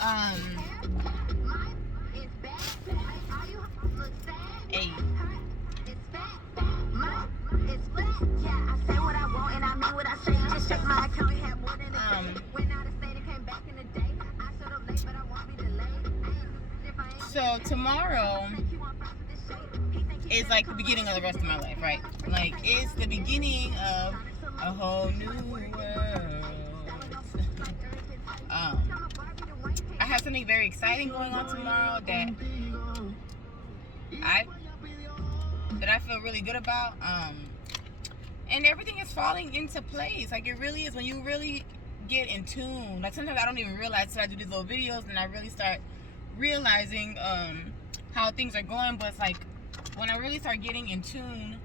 Um, hey. So tomorrow is like the beginning of the rest of my life, right? Like it's the beginning of a whole new world. I have something very exciting going on tomorrow I that I feel really good about. And everything is falling into place. Like it really is when you really get in tune. Like sometimes I don't even realize till I do these little videos and I really start realizing how things are going. But it's like when I really start getting in tune,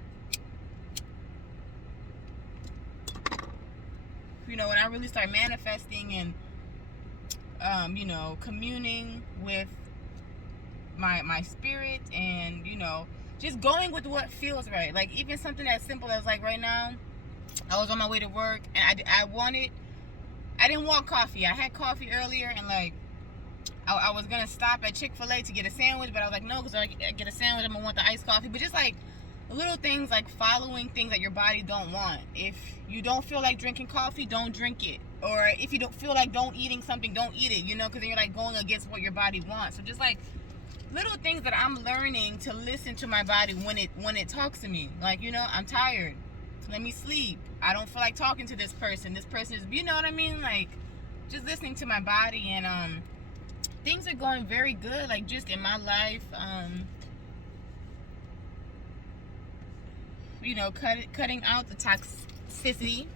when I really start manifesting and communing with my spirit and just going with what feels right. Like even something as simple as like right now I was on my way to work and I didn't want coffee. I had coffee earlier and like I was gonna stop at Chick-fil-A to get a sandwich, but I was like no, because I get a sandwich I'm gonna want the iced coffee. But just like little things, like following things that your body don't want. If you don't feel like drinking coffee, don't drink it. Or if you don't feel like eating something, don't eat it, because then you're like going against what your body wants. So just like little things that I'm learning to listen to my body when it talks to me. Like, I'm tired. Let me sleep. I don't feel like talking to this person. This person is, you know what I mean? Like just listening to my body, and things are going very good, like just in my life. Cutting out the toxicity.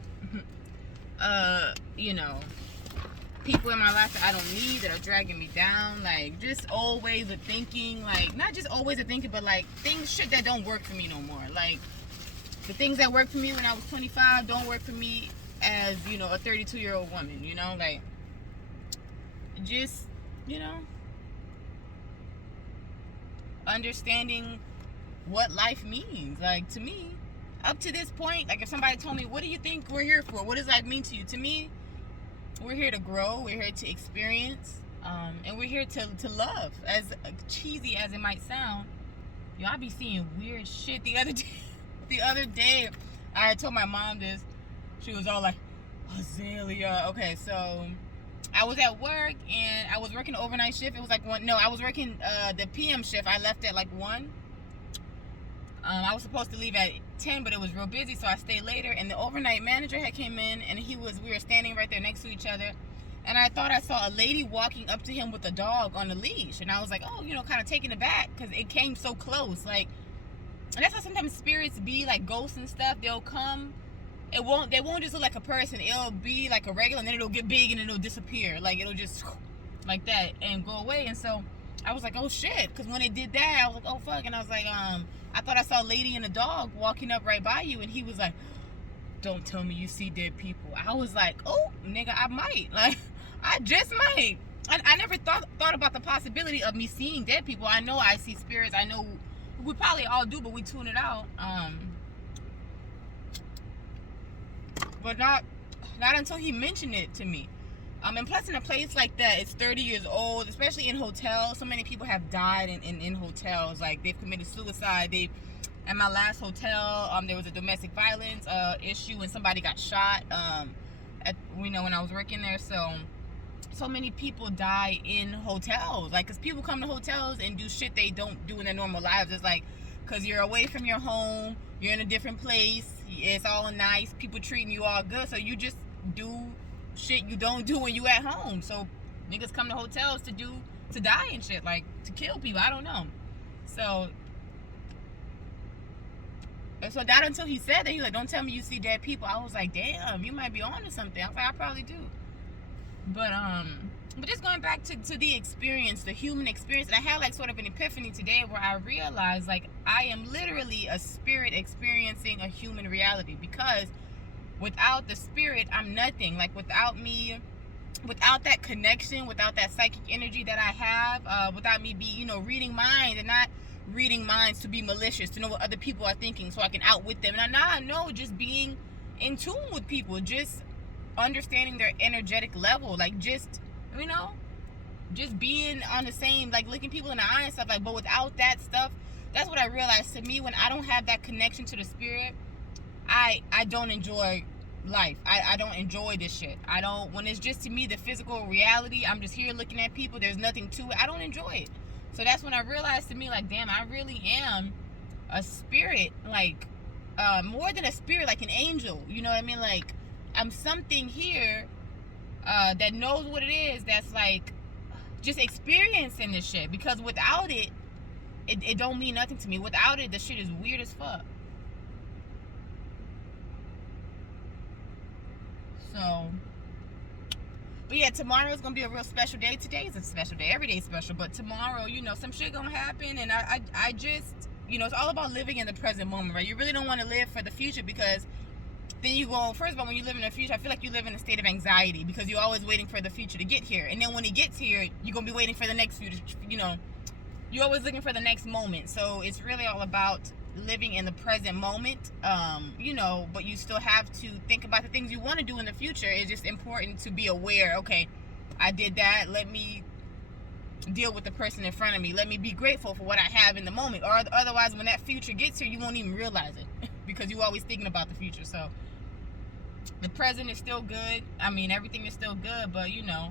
People in my life that I don't need, that are dragging me down. Like just old ways of thinking. Like not just old ways of thinking, but like shit that don't work for me no more. Like the things that worked for me when I was 25 don't work for me as a 32-year-old woman. Like just understanding what life means. Like to me, up to this point, like if somebody told me, what do you think we're here for? What does life mean to you? To me, we're here to grow, we're here to experience, and we're here to love. As cheesy as it might sound, I be seeing weird shit. The other day I told my mom this. She was all like, Azalea. Okay, so I was at work and I was working the overnight shift. It was like I was working the PM shift. I left at like 1. I was supposed to leave at 10, but it was real busy, so I stayed later. And the overnight manager had came in, and we were standing right there next to each other. And I thought I saw a lady walking up to him with a dog on a leash. And I was like, oh, kind of taken aback because it came so close. Like, and that's how sometimes spirits be, like ghosts and stuff. They'll come. They won't just look like a person. It'll be like a regular, and then it'll get big and then it'll disappear. Like it'll just like that and go away. And so I was like, oh shit, because when it did that, I was like, oh fuck. And I was like, I thought I saw a lady and a dog walking up right by you. And he was like, don't tell me you see dead people. I was like, oh nigga, I might. Like I just might. I never thought about the possibility of me seeing dead people. I know I see spirits. I know we probably all do, but we tune it out. But not until he mentioned it to me. And plus in a place like that, it's 30 years old, especially in hotels. So many people have died in hotels. Like they've committed suicide. At my last hotel, there was a domestic violence issue and somebody got shot. When I was working there, so many people die in hotels. Like, cause people come to hotels and do shit they don't do in their normal lives. It's like, cause you're away from your home, you're in a different place, it's all nice, people treating you all good, so you just do shit you don't do when you at home. So niggas come to hotels to die and shit, like to kill people. I don't know. So that until he said that, he was like, don't tell me you see dead people. I was like, damn, you might be on to something. I was like, I probably do. But just going back to the experience, the human experience, and I had like sort of an epiphany today where I realized like I am literally a spirit experiencing a human reality, because without the spirit, I'm nothing. Like without that connection, without that psychic energy that I have, without me reading minds, and not reading minds to be malicious, to know what other people are thinking so I can outwit them. And now I know, just being in tune with people, just understanding their energetic level, like just just being on the same, like looking people in the eye and stuff, like, but without that stuff, that's what I realized. To me, when I don't have that connection to the spirit, I don't enjoy life. I don't enjoy this shit. I don't, when it's just to me the physical reality, I'm just here looking at people, there's nothing to it, I don't enjoy it. So that's when I realized, to me, like, damn, I really am a spirit, like, more than a spirit, like an angel, you know what I mean? Like, I'm something here that knows what it is, that's like just experiencing this shit, because without it, it don't mean nothing to me. Without it, the shit is weird as fuck. So, but yeah, tomorrow is gonna be a real special day. Today is a special day. Every day is special, but tomorrow, you know, some shit gonna happen, and I just, you know, it's all about living in the present moment, right? You really don't want to live for the future, because then you go, first of all, when you live in the future, I feel like you live in a state of anxiety, because you're always waiting for the future to get here, and then when it gets here, you're gonna be waiting for the next future. You know, you're always looking for the next moment. So it's really all about living in the present moment, you know, but you still have to think about the things you want to do in the future. It's just important to be aware, okay, I did that, let me deal with the person in front of me, let me be grateful for what I have in the moment, or otherwise when that future gets here, you won't even realize it because you're always thinking about the future. So the present is still good. I mean, everything is still good, but you know,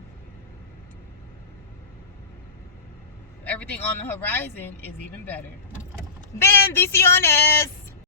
everything on the horizon is even better. Bendiciones!